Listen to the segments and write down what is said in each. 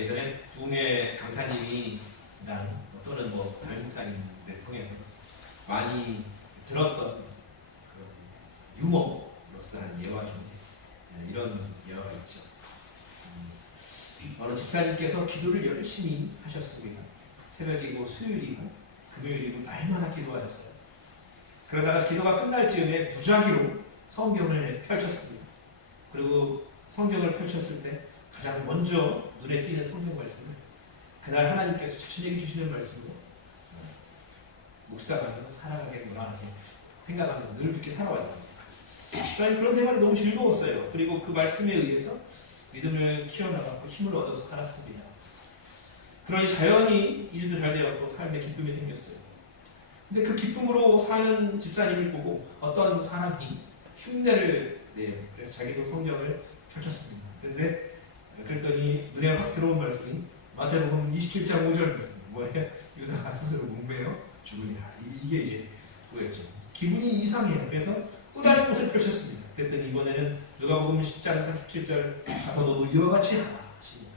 예전에 두 분의 강사님이랑 또는 뭐 다른 목사님들 통해서 많이 들었던 그 유머로서 한 예화 중에 이런 예화가 있죠. 어느 집사님께서 기도를 열심히 하셨습니다. 새벽이고 수요일이고 금요일이고 날마다 기도하셨어요. 그러다가 기도가 끝날 즈음에 무작위로 성경을 펼쳤습니다. 그리고 성경을 펼쳤을 때 가장 먼저 눈에 띄는 성경 말씀을 그날 하나님께서 자신에게 주시는 말씀으로 목사가 살아가겠구나 생각하면서 늘 그렇게 살아왔습니다. 저는 그런 생활이 너무 즐거웠어요. 그리고 그 말씀에 의해서 믿음을 키워나가고 힘을 얻어서 살았습니다. 그러니 자연히 일도 잘 되었고 삶에 기쁨이 생겼어요. 근데 그 기쁨으로 사는 집사님을 보고 어떤 사람이 흉내를 내요. 그래서 자기도 성경을 펼쳤습니다. 그런데 그랬더니 눈에 확 들어온 말씀이 마태복음 27장 5절 말씀. 뭐예요? 유다가 스스로 목매어 죽으리라. 이게 이제 뭐였죠? 기분이 이상해요. 그래서 또 다른 곳을 펼쳤습니다. 그랬더니 이번에는 누가복음 10장 37절 가서 너도 이와 같이 하라 하십니다.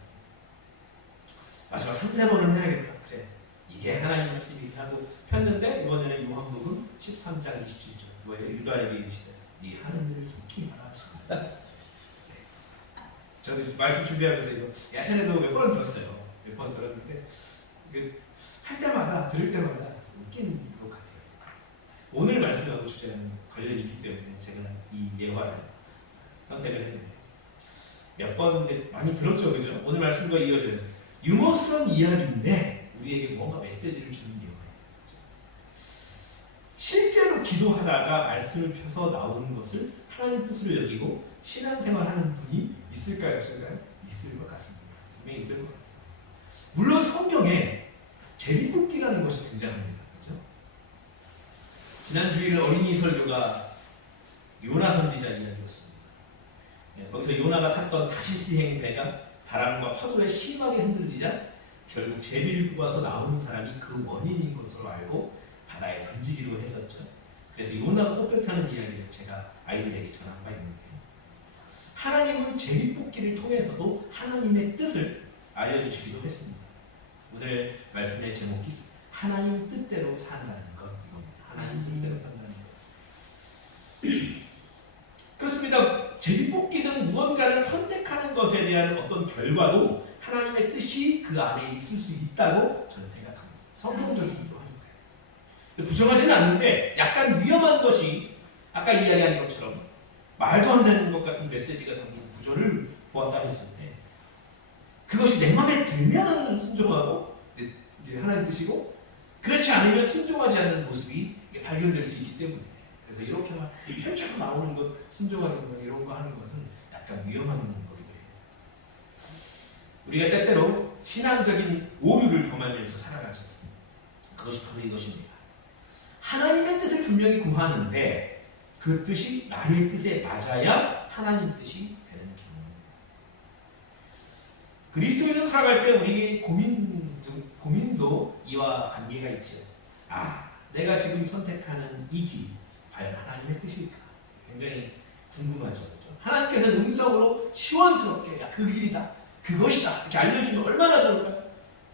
마지막 3-4번은 해야겠다. 그래. 이게 하나님 말씀이긴 하고 폈는데 이번에는 요한복음 13장 27절 뭐예요? 유다에게 이르시되 네 하는 일을 속히 하라 하십니다. 저도 말씀 준비하면서 이거 예전에도 몇 번 들었어요. 몇 번 들었는데 할 때마다 들을 때마다 웃긴 것 같아요. 오늘 말씀하고 주제는 관련이 있기 때문에 제가 이 예화를 선택을 했는데 몇 번 많이 들었죠, 그죠? 오늘 말씀과 이어져요. 유머스러운 이야기인데 우리에게 뭔가 메시지를 주는 예화예요. 실제로 기도하다가 말씀을 펴서 나오는 것을 하나님 뜻으로 여기고 신앙생활하는 분이 있을까요, 없을까요? 있을 것 같습니다. 분명히 있을 것 같아요. 물론 성경에 제비뽑기라는 것이 등장합니다. 그렇죠? 지난 주일 어린이 설교가 요나 선지자 이야기였습니다. 거기서 요나가 탔던 다시스행 배가 바람과 파도에 심하게 흔들리자 결국 제비를 뽑아서 나오는 사람이 그 원인인 것으로 알고 바다에 던지기로 했었죠. 그래서 요나가 꽃배 타는 이야기를 제가 아이들에게 전한 바 있는데 하나님은 제비뽑기를 통해서도 하나님의 뜻을 알려주시기도 했습니다. 오늘 말씀의 제목이 하나님 뜻대로 산다는 것 이겁니다. 하나님 뜻대로 산다는 것. 그렇습니다. 제비뽑기든 무언가를 선택하는 것에 대한 어떤 결과도 하나님의 뜻이 그 안에 있을 수 있다고 저는 생각합니다. 성경적이기도 하니까요. 부정하지는 않는데 약간 위험한 것이 아까 이야기한 것처럼 말도 안 되는 것 같은 메시지가 담긴 구절을 보았다 했을 때 그것이 내 마음에 들면 순종하고 하나님 뜻이고 그렇지 않으면 순종하지 않는 모습이 발견될 수 있기 때문에 그래서 이렇게 막 펼쳐서 나오는 것, 순종하는 것 이런 거 하는 것은 약간 위험한 거기도 해요. 우리가 때때로 신앙적인 오류를 범하면서 살아가죠. 그것이 바로 이것입니다. 하나님의 뜻을 분명히 구하는데 그 뜻이 나의 뜻에 맞아야 하나님 뜻이 되는 경우입니다. 그리스도인으로 살아갈 때 우리 고민도 이와 관계가 있죠. 내가 지금 선택하는 이 길이 과연 하나님의 뜻일까? 굉장히 궁금하죠. 그렇죠? 하나님께서 음성으로 시원스럽게 그 길이다, 그것이다 이렇게 알려주면 얼마나 좋을까요?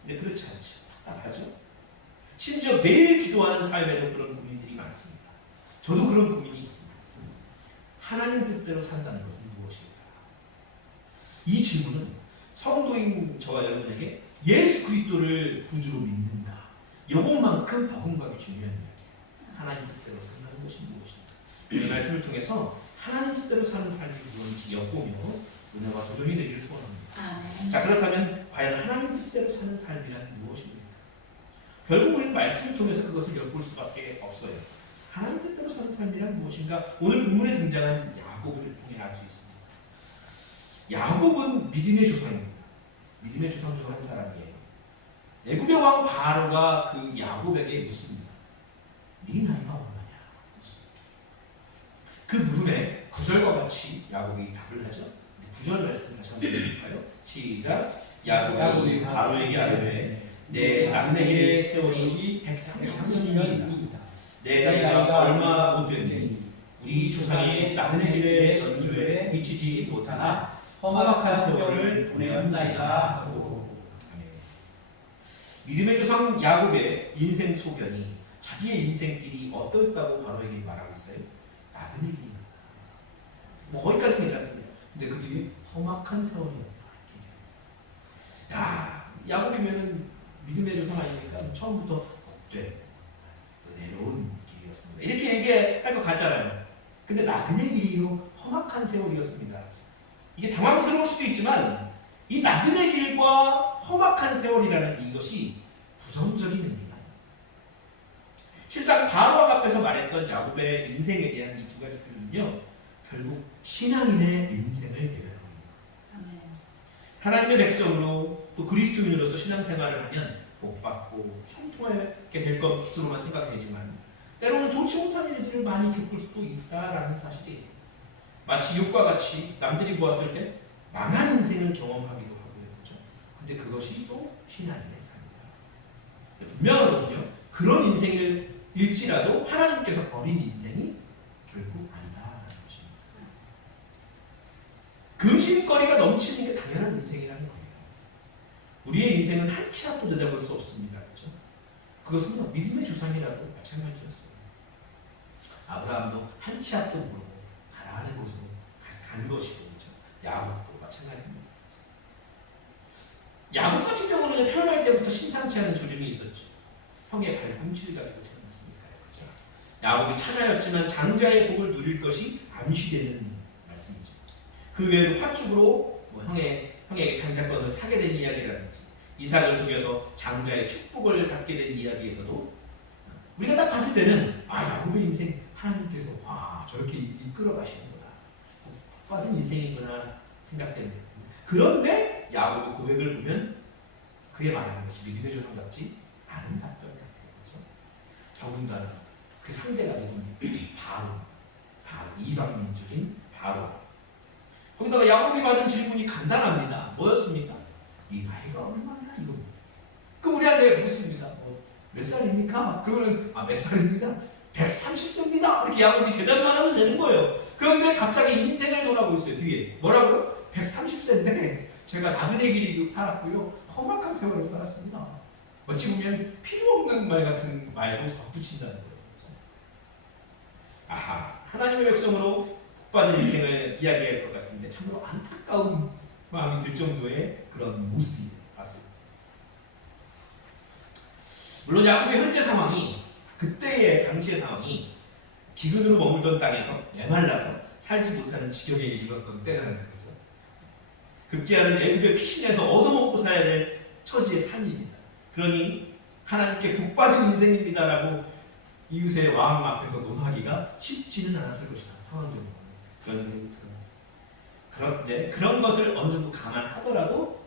근데 그렇지 않죠. 답답하죠. 심지어 매일 기도하는 삶에도 그런 고민들이 많습니다. 저도 그런 고민이 있습니다. 하나님 뜻대로 산다는 것은 무엇일까? 이 질문은 성도인 저와 여러분에게 예수 그리스도를 구주로 믿는가? 이것만큼 버금가기 중요한 이야기예요. 하나님 뜻대로 산다는 것이 무엇인가? 이 말씀을 통해서 하나님 뜻대로 사는 삶이 무엇인지 엿보며 은혜와 도전이 되기를 소원합니다. 자, 그렇다면 과연 하나님 뜻대로 사는 삶이란 무엇입니까? 결국 우리는 말씀을 통해서 그것을 엿볼 수밖에 없어요. 하나님 뜻대로 사는 삶이란 무엇인가? 오늘 본문에 등장한 야곱을 통해 알 수 있습니다. 야곱은 믿음의 조상입니다. 믿음의 조상 중 한 사람이에요. 애굽의 왕 바로가 그 야곱에게 묻습니다. 네 나이가 얼마냐? 그 물음에 9절과 같이 야곱이 답을 하죠. 9절 말씀 다시 한번 읽을까요? 시작. 야곱이 바로에게 아뢰되 내 나그네의 세월이 130년이다. 내 나이가 얼마 못 됐니? 우리 조상이 나그네 길에 연주에 미치지 못하나 험악한 세월을 보내었나이다 하고 믿음의 조상 야곱의 인생 소견이 자기의 인생길이 어떨까고 바로에게 말하고 있어요. 나그네 길이 같다. 뭐 거기까지 괜찮습니다. 근데 그 뒤에 험악한 세월이었다. 야, 야곱이면은 믿음의 조상 아니니까 처음부터 복된 은혜로운 길이었습니다. 이렇게 얘기할 것 같잖아요. 근데 나그네 길이로 험악한 세월이었습니다. 이게 당황스러울 수도 있지만 이 나그네 길과 험악한 세월이라는 이것이 부정적인 의미가 실상 바로왕 앞에서 말했던 야곱의 인생에 대한 이 두 가지 표현은요 결국 신앙인의 인생을 대변하고 있습니다. 하나님의 백성으로 또 그리스도인으로서 신앙생활을 하면 복받고 형통하게 될 것으로만 생각되지만 때로는 좋지 못한 일들을 많이 겪을 수도 있다라는 사실이에요. 마치 욥과 같이 남들이 보았을 때 망한 인생을 경험하기도 하고요. 그렇죠? 근데 그것이 또 신앙인의 삶이다. 분명한 것은요. 그런 인생을 일지라도 하나님께서 버린 인생이 결국 아니다라는 것입니다. 근심거리가 넘치는 게 당연한 인생이라는 거예요. 우리의 인생은 한 치 앞도 내다볼 수 없습니다. 그렇죠? 그것은 믿음의 조상이라도 마찬가지였어요. 아브라함도 한 치 앞도 모르고 가나안의 곳으로 간 것이고, 그렇죠? 야곱도 마찬가지입니다. 야곱 같은 경우는 태어날 때부터 심상치 않은 조짐이 있었죠. 형의 발꿈치를 가지고 태어났으니까요. 그렇죠? 야곱이 차자였지만 장자의 복을 누릴 것이 암시되는 말씀이죠. 그 외에도 파축으로 형의 장자권을 사게 된 이야기라든지 이삭을 속여서 장자의 축복을 받게 된 이야기에서도 우리가 딱 봤을 때는 야곱의 인생 하나님께서 저렇게 이끌어 가시는구나, 복받은 인생이구나 생각됩니다. 그런데 야곱의 고백을 보면 그에 말하는 것이 믿음의 조상 같지 않은 답변 같아요. 그렇죠? 더군다나 그 상대가 누구니? 바로 이방 민족인 바로. 거기다가 야곱이 받은 질문이 간단합니다. 뭐였습니까? 이 나이가 얼마냐 이거. 그 우리한테 묻습니다. 몇 살입니까? 그거는 몇 살입니다. 130세입니다. 이렇게 야곱이 대답만 하면 되는 거예요. 그런데 갑자기 인생을 돌아보고 있어요. 뒤에 뭐라고요? 130세인데 제가 나그네 길이 살았고요. 험악한 세월을 살았습니다. 어찌 보면 필요 없는 말 같은 말도 덧붙인다는 거예요. 하나님의 백성으로 복받은 인생을 이야기할 것 같은데 참으로 안타까운 마음이 들 정도의 그런 모습이 봤습니다. 물론 야곱의 현재 상황이 그때의 당시의 상황이 기근으로 머물던 땅에서 메말라서 살지 못하는 지경에 이르렀던 때잖아요. 그렇죠? 급기야는 애굽의 피신에서 얻어먹고 살아야 될 처지의 삶입니다. 그러니 하나님께 복받은 인생입니다라고 이웃의 왕 앞에서 논하기가 쉽지는 않았을 것이다. 상황적으로 그런 생각이 들어요. 그런데 그런 것을 어느 정도 감안하더라도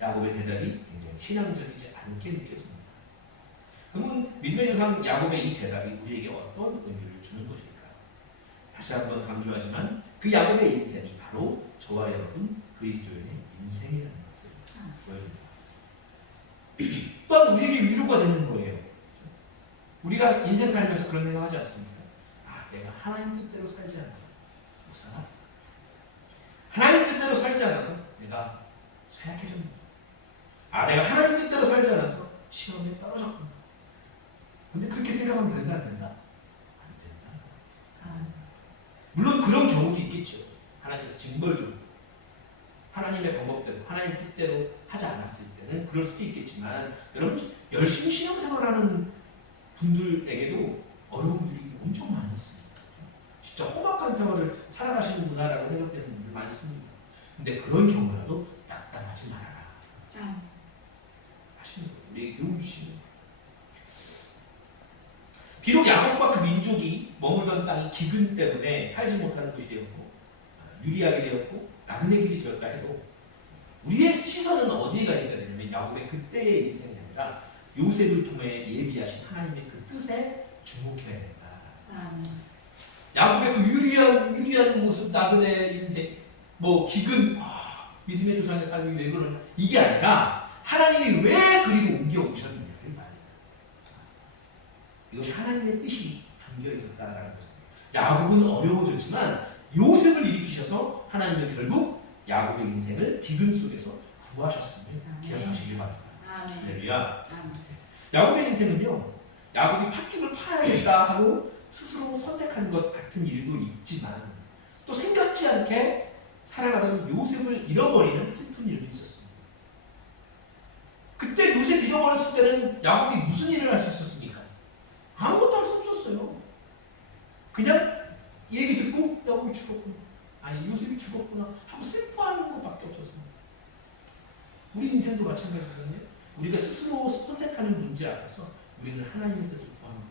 야곱의 대답이 굉장히 신앙적이지 않게 느껴집니다. 그러면 믿음의 조상 야곱의 이 대답이 우리에게 어떤 의미를 주는 것일까요? 다시 한번 강조하지만 그 야곱의 인생이 바로 저와 여러분 그리스도인의 인생이라는 것을 보여줍니다. 또한 우리에게 위로가 되는 거예요. 우리가 인생 살면서 그런 생각하지 않습니까? 내가 하나님 뜻대로 살지 않아서 못 살아. 하나님 뜻대로 살지 않아서 내가 쇠약해졌는다. 내가 하나님 뜻대로 살지 않아서 시험에 떨어졌구나. 근데 그렇게 생각하면 된다, 안 된다? 안 된다. 물론 그런 경우도 있겠죠. 하나님께서 징벌적으로 하나님의 방법대로 하나님 뜻대로 하지 않았을 때는 그럴 수도 있겠지만 여러분 열심히 신앙생활하는 분들에게도 어려움들이 엄청 많았습니다. 진짜 험악한 생활을 살아가시는구나라고 생각되는 분들 많습니다. 근데 그런 경우라도 낙담하지 말아라. 하시는 거예요. 우리에게 교훈 주시는 거예요. 비록 야곱과 그 민족이 머물던 땅이 기근 때문에 살지 못하는 곳이 되었고 유리하게 되었고 나그네 길이 되었다 해도 우리의 시선은 어디에 가 있어야 되냐면 야곱의 그때의 인생이 아니라 요셉을 통해 예비하신 하나님의 그 뜻에 주목해야 된다. 야곱의 그 유리한 모습, 나그네 인생, 기근, 믿음의 조상의 삶이 왜 그러냐 이게 아니라 하나님이 왜 그리고 옮겨 오셨느냐를 말합니다. 이것이 하나님의 뜻이 담겨 있었다라는 거죠. 야곱은 어려워졌지만 요셉을 일으키셔서 하나님은 결국 야곱의 인생을 기근 속에서 구하셨음을 기억하시길 바랍니다. 할렐루야. 야곱의 인생은요, 야곱이 팥죽을 파야겠다 하고 스스로 선택한 것 같은 일도 있지만 또 생각지 않게 살아가던 요셉을 잃어버리는 슬픈 일도 있었습니다. 그때 요셉 잃어버렸을 때는 야곱이 무슨 일을 할 수 있었습니까? 아무것도 할 수 없었어요. 그냥 얘기 듣고 야곱이 죽었구나, 아니 요셉이 죽었구나 하고 슬퍼하는 것밖에 없었습니다. 우리 인생도 마찬가지거든요. 우리가 스스로 선택하는 문제 앞에서 우리는 하나님의 뜻을 구합니다.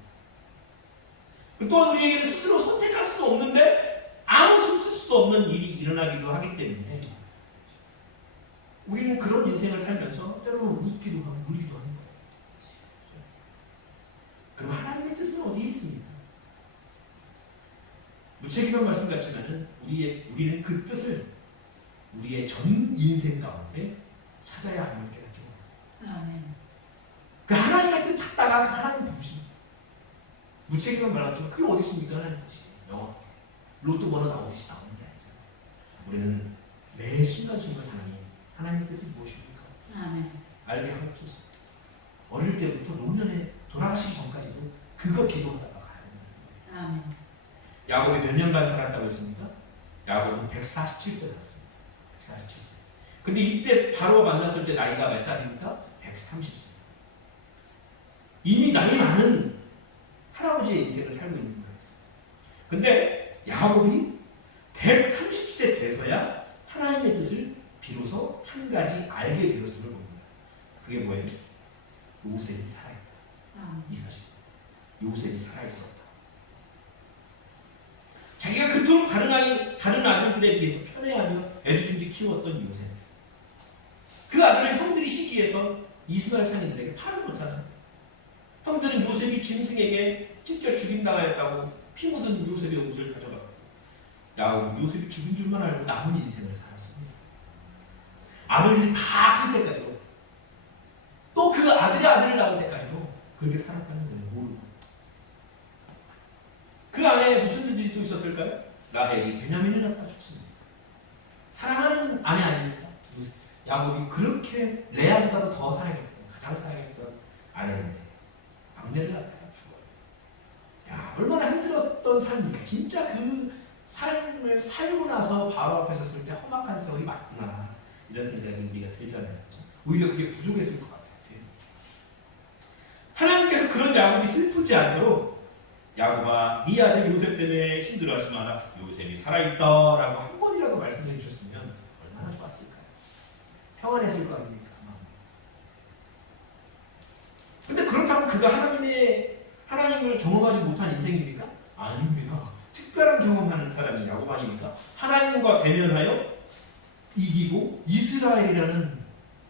또한 우리에게는 스스로 선택할 수 없는데 아무 손 쓸 수도 없는 일이 일어나기도 하기 때문에 우리는 그런 인생을 살면서 때로는 웃기도 하고 울기도 하는 거예요. 그럼 하나님의 뜻은 어디에 있습니까? 무책임한 말씀 같지만은 우리는 그 뜻을 우리의 전 인생 가운데 찾아야 하는 게 그 하나님의 뜻 찾다가 하나님 부르십니다. 무책임한 말 같지만 그게 어디 있습니까? 하나님 뜻이 로또 번호 나오듯이 나오는 게 아니잖아요. 우리는 매 순간순간 하나님의 뜻이 무엇입니까? 알게 하옵소서. 어릴 때부터 노년에 돌아가시기 전까지도 그거 기도하다가 가야 된다는 거예요. 야곱이 몇 년간 살았다고 했습니까? 야곱은 147세 살았습니다. 147세. 근데 이때 바로 만났을 때 나이가 몇 살입니까? 130세. 이미 나이 많은 할아버지의 인생을 살고 있는 거였어요. 근데 야곱이 130세 돼서야 하나님의 뜻을 비로소 한 가지 알게 되었음을 봅니다. 그게 뭐예요? 요셉이 살아있다. 이 사실. 요셉이 살아있었다. 자기가 그토록 다른 아들들에 비해서 편애하며 애지중지 키웠던 요셉. 그 아들을 형들이 시기해서 이스마엘 상인들에게 팔아먹었잖아요. 형들은 요셉이 짐승에게 찢겨 죽임당하였다고 피 묻은 요셉의 옷을 가져갔고 야곱은 요셉이 죽은 줄만 알고 남은 인생을 살았습니다. 아들들이 다 클 때까지도 또 그 아들의 아들을 낳을 때까지도 그렇게 살았다는 거예요. 모르고. 그 안에 무슨 일들이 또 있었을까요? 라헬이 베냐민을 낳다 죽습니다. 사랑하는 아내 아닙니까? 야곱이 그렇게 레아보다도 더 사랑했던, 가장 사랑했던 아내인데 막내를 낳다가 죽어요. 야, 얼마나 힘들었던 삶입니까? 진짜 그 삶을 살고 나서 바로 앞에 섰을 때 험악한 세월이 맞구나 이런 생각이 우리가 들잖아요. 오히려 그게 부족했을 것 같아요. 하나님께서 그런 야곱이 슬프지 않도록 야곱아 네 아들 요셉 때문에 힘들어하지 마라. 요셉이 살아있다라고 한 번이라도 말씀해 주셨으면 얼마나 좋았을까요? 평안했을 거 아닙니까? 근데 그렇다고 그가 하나님을 경험하지 못한 인생입니까? 아닙니다. 특별한 경험하는 사람이 야곱 아닙니까? 하나님과 대면하여 이기고 이스라엘이라는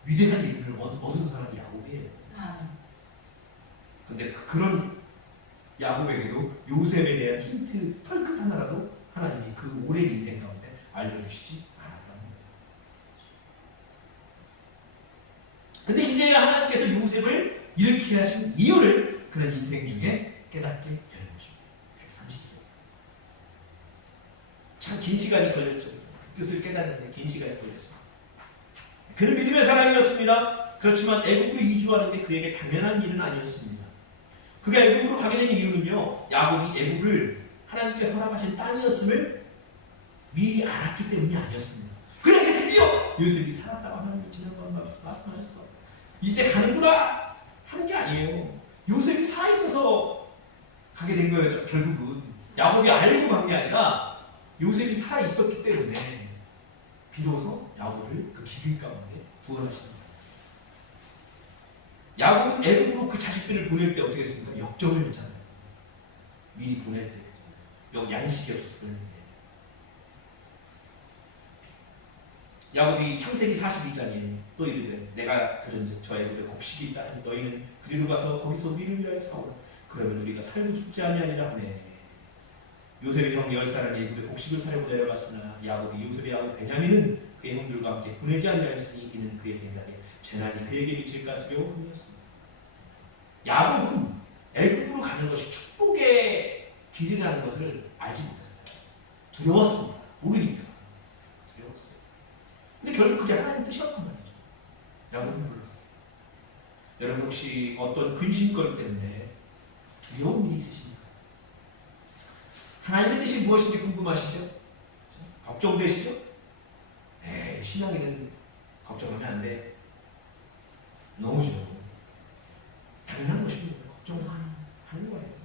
위대한 이름을 얻은 사람이 야곱이에요. 근데 그런 야곱에게도 요셉에 대한 힌트 털끝 하나라도 하나님이 그 오랜 인생 가운데 알려주시지 않았다는 거예요. 근데 이제 하나님께서 요셉을 이렇게 하신 이유를 그런 인생 중에 깨닫게 되는 것입니다. 130세. 참 긴 시간이 걸렸죠. 그 뜻을 깨닫는데 긴 시간이 걸렸습니다. 그는 믿음의 사람이었습니다. 그렇지만 애굽으로 이주하는데 그에게 당연한 일은 아니었습니다. 그가 애굽으로 가게 된 이유는요, 야곱이 애굽을 하나님께 허락하신 땅이었음을 미리 알았기 때문이 아니었습니다. 그러니까 드디어 요셉이 살았다고 하나님이 지난번 말씀하셨어. 이제 가는구나 하는 게 아니에요. 요셉이 살아있어서 가게 된 거예요. 결국은 야곱이 알고 간 게 아니라 요셉이 살아있었기 때문에 비로소 야곱을 그 기근 가운데 구원하신 거예요. 야곱은 애굽으로 그 자식들을 보낼 때 어떻게 했습니까? 역정을 했잖아요. 미리 보낼 때 양식이 없어서 그랬는데 야곱이 창세기 42장에 또 이르되 내가 들은즉 저 애굽에 곡식이 있다 하니 너희는 그리로 가서 거기서 우리를 위하여 사오라. 그러면 우리가 살고 죽지 아니하리라 하네. 요셉의 형 10사람이 애굽에 곡식을 사려고 내려갔으나 야곱이 요셉의 아우 베냐민은 그의 형들과 함께 보내지 아니하였으니 이는 그의 생각에 재난이 그에게 미칠까 두려움이었습니다. 야곱은 애굽으로 가는 것이 축복의 길이라는 것을 알지 못했어요. 두려웠습니다. 모르니까 두려웠어요. 근데 결국 그게 하나님 뜻이었단 말이죠. 야곱은 몰랐어요. 여러분 혹시 어떤 근심거리 때문에 두려운 일이 있으십니까? 하나님의 뜻이 무엇인지 궁금하시죠? 걱정되시죠? 에이, 신앙에는 걱정하면 안 돼. 너무죠. 당연한 것입니다. 걱정하는 거예요.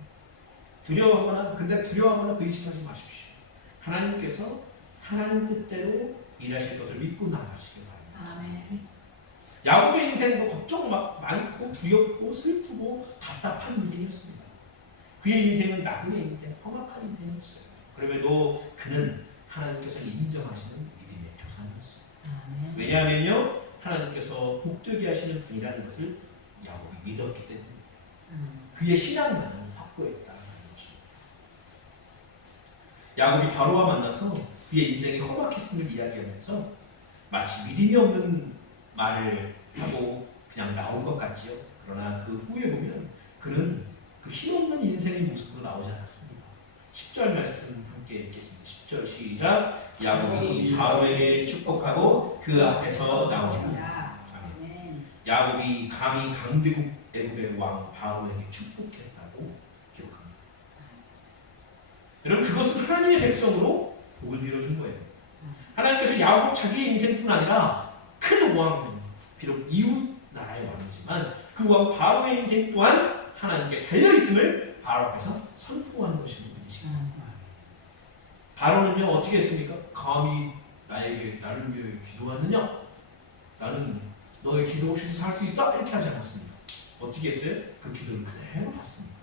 근데 두려워하거나 근심하지 마십시오. 하나님께서 하나님 뜻대로 일하실 것을 믿고 나가시길 바랍니다. 아멘. 야곱의 인생도 걱정 많고 두렵고 슬프고 답답한 인생이었습니다. 그의 인생은 나그네 인생, 험악한 인생이었어요. 그럼에도 그는 하나님께서 인정하시는 믿음의 조상이었어요. 아멘. 왜냐하면요, 하나님께서 복되게 하시는 분이라는 것을 야곱이 믿었기 때문에 그의 신앙만은 확고했다는 것입니다. 야곱이 바로와 만나서 그의 인생이 험악했음을 이야기하면서 마치 믿음이 없는 말을 하고 그냥 나온 것 같지요. 그러나 그 후에 보면 그는 그 힘없는 인생의 모습으로 나오지 않았습니다. 10절 말씀 함께 읽겠습니다. 10절 시작. 야곱이 바로에게 축복하고 그 앞에서 나오니라. 야곱이 감히 강대국 애굽의 왕 바로에게 축복했다고 기록합니다. 여러분, 그것은 하나님의 백성으로 복을 빌어준 거예요. 하나님께서 야곱 자기의 인생뿐 아니라 큰 왕, 비록 이웃 나라의 왕이지만 그 왕 바로의 인생 또한 하나님께 달려있음을 바로 앞에서 선포하는 것이 분이십니다. 바로는요, 어떻게 했습니까? 감히 나를 위해 기도하느냐? 나는 너의 기도 없이도 살 수 있다? 이렇게 하지 않았습니다. 어떻게 했어요? 그 기도를 그대로 받습니다.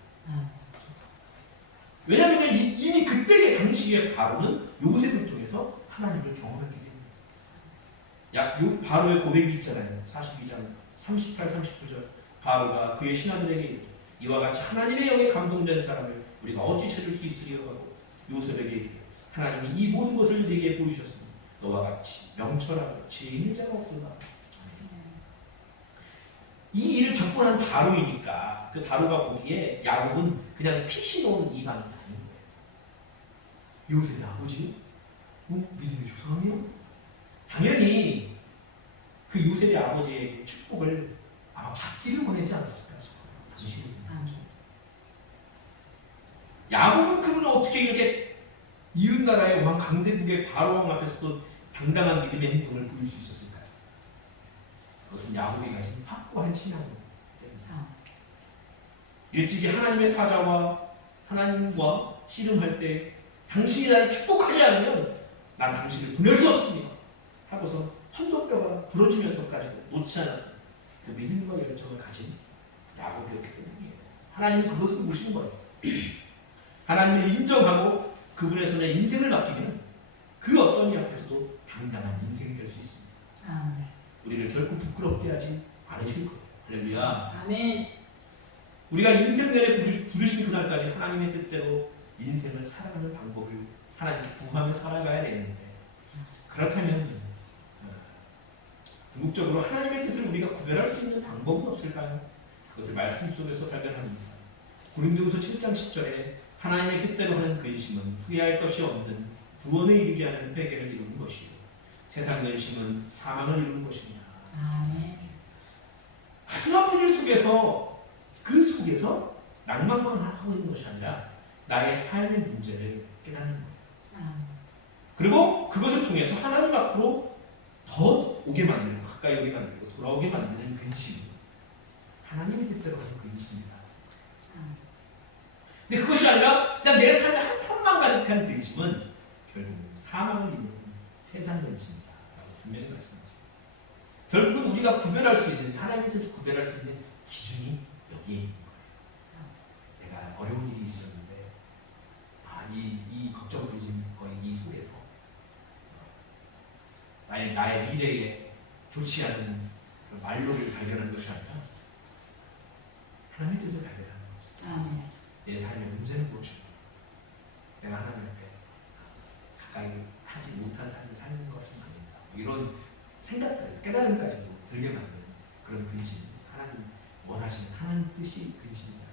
왜냐하면 이미 그때의 당시에 바로는 요셉을 통해서 하나님을 경험했기 때문에. 바로의 고백이 있잖아요. 42장 38, 39절. 바로가 그의 신하들에게 이르되 이와 같이 하나님의 영에 감동된 사람을 우리가 어찌 찾을 수 있으리요 하고 요셉에게 이르되 하나님이 이 모든 것을 네게 보이셨으니 너와 같이 명철하고 지혜 자가 없도다. 이 일을 겪고 난 바로이니까 그 바로가 보기에 야곱은 그냥 핏이 놓은 이방이 아닌 거예요. 요셉의 아버지? 믿음의 조상이요? 당연히 그 요셉의 아버지에게 축복을 아마 받기를 원하지 않았을까 싶어요. 야곱은 그분은 어떻게 이렇게 이웃나라의 왕 강대국의 바로왕 앞에서도 당당한 믿음의 행동을 보일 수 있었을까요? 그것은 야곱이 가진 확고한 신앙 때문입니다. 일찍이 하나님의 사자와 하나님과 씨름할 때 당신이 나를 축복하지 않으면 난 당신을 보낼 수 없습니다 하고서 헌도뼈가 부러지면서까지도 놓지 않았던 그 믿음과 열정을 가진 야곱이었기 때문이에요. 하나님은 그것을 보신 거예요. 하나님을 인정하고 그분의 손에 인생을 맡기면 그 어떤 이 앞에서도 당당한 인생이 될 수 있습니다. 우리를 결코 부끄럽게 하지 않으실 거예요. 할렐루야. 아멘. 우리가 인생 내내 부르신 그날까지 하나님의 뜻대로 인생을 살아가는 방법을 하나님께 구하며 살아가야 되는데, 그렇다면 궁극적으로 하나님의 뜻을 우리가 구별할 수 있는 방법은 없을까요? 그것을 말씀 속에서 발견합니다. 고린도후서 7장 10절에 하나님의 뜻대로 하는 근심은 후회할 것이 없는 구원에 이르게 하는 회개를 이루는 것이요 세상 근심은 사망을 이루는 것이냐. 아멘. 가슴 아픈 일 속에서 그 속에서 낭만만 하고 있는 것이 아니라 나의 삶의 문제를 깨닫는 거예요. 그리고 그것을 통해서 하나님 앞으로 더 오게 만들고 가까이 오게 만들고 돌아오게 만드는 근심, 하나님의 뜻대로 하는 근심입니다. 근데 그것이 아니라 그냥 내 삶에 한탄만 가득한 근심은 결국 사망을 이루는 세상 근심이다 라고 분명히 말씀하십니다. 결국은 우리가 구별할 수 있는, 하나님의 뜻을 구별할 수 있는 기준이 여기에 있는 거예요. 내가 어려운 일이 있었는데 이 걱정 근심 거의 이 속에서 나의 미래에 좋지 않은 말로를 발견하는 것이 아니라 하나님의 뜻을 발견하는 거죠. 아멘. 내 삶의 문제는 무엇인가? 내가 하나님 앞에 가까이 하지 못한 삶을 사는 것이 아닌가? 이런 생각까지, 깨달음까지도 들게 만드는 그런 근심, 하나님 원하시는 하나님 뜻이 근심이다.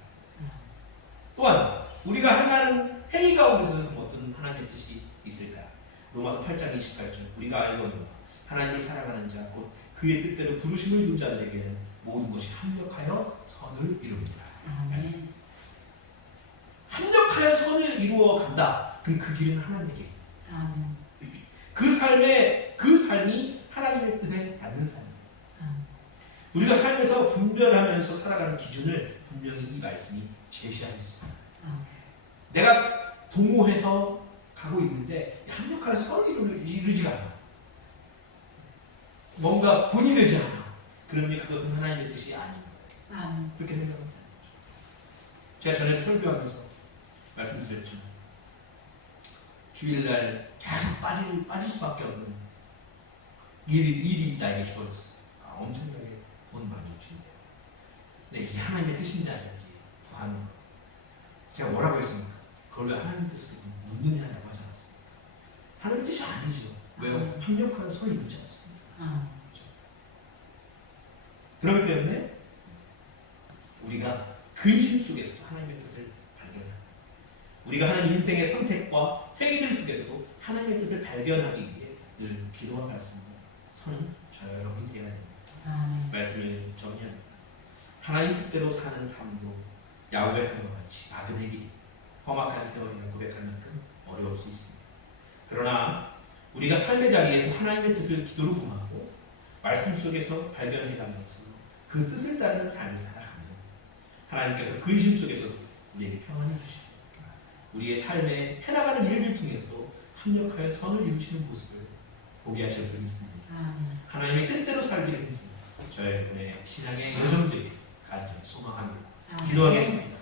또한 우리가 행하는 행위 가운데서는 어떤 하나님의 뜻이 있을까? 로마서 8장 28절 우리가 알거니와 하나님을 사랑하는 자 곧 그의 뜻대로 부르심을 입은 자들에게는 모든 것이 합력하여 선을 이룹니다. 아멘. 합력하여 선을 이루어 간다. 그럼 그 길은 하나님의 길. 아멘. 그 삶이 하나님의 뜻에 맞는 삶이에요. 아멘. 우리가 삶에서 분별하면서 살아가는 기준을 분명히 이 말씀이 제시하고 있습니다. 아멘. 내가 동호해서 가고 있는데 합력하여 선을 이루지가 않아. 뭔가 본이 되지 않아. 그러니 그것은 하나님의 뜻이 아닌 거예요. 아멘. 그렇게 생각합니다. 제가 전에 설교하면서 말씀드렸죠. 주일날 계속 빠질 수밖에 없는 일이 나에게 주어졌어요. 엄청나게 돈 많이 주는데요. 근데 이게 하나님의 뜻인지 아닌지 구하는 거. 제가 뭐라고 했습니까? 그걸 왜 하나님의 뜻을 묻느냐고 하지 않았습니까? 하나님의 뜻이 아니죠. 왜요? 합력하여 선을 이루지 않습니다. 그렇죠? 그렇기 때문에 우리가 근심 속에서도 하나님의 뜻을 발견합니다. 우리가 하는 인생의 선택과 회개들 속에서도 하나님의 뜻을 발견하기 위해 늘 기도와 말씀으로 선은 저와 여러분이 되어야 됩니다. 말씀을 정리합니다. 하나님 뜻대로 사는 삶도 야곱의 삶과 같이 악은의 길, 험악한 세월이라 고백할 만큼 어려울 수 있습니다. 그러나 우리가 삶의 자리에서 하나님의 뜻을 기도로 구하고 말씀 속에서 발견해가는 것으로 그 뜻을 따르는 삶을 살아가면 하나님께서 근심 속에서도 우리에게 평안을 주시고 우리의 삶에 해나가는 일들 통해서도 합력하여 선을 이루시는 모습을 보게 하실 줄 믿습니다. 하나님의 뜻대로 살기를 힘씁니다. 저의 신앙의 여정들이 간절히 소망합니다. 기도하겠습니다.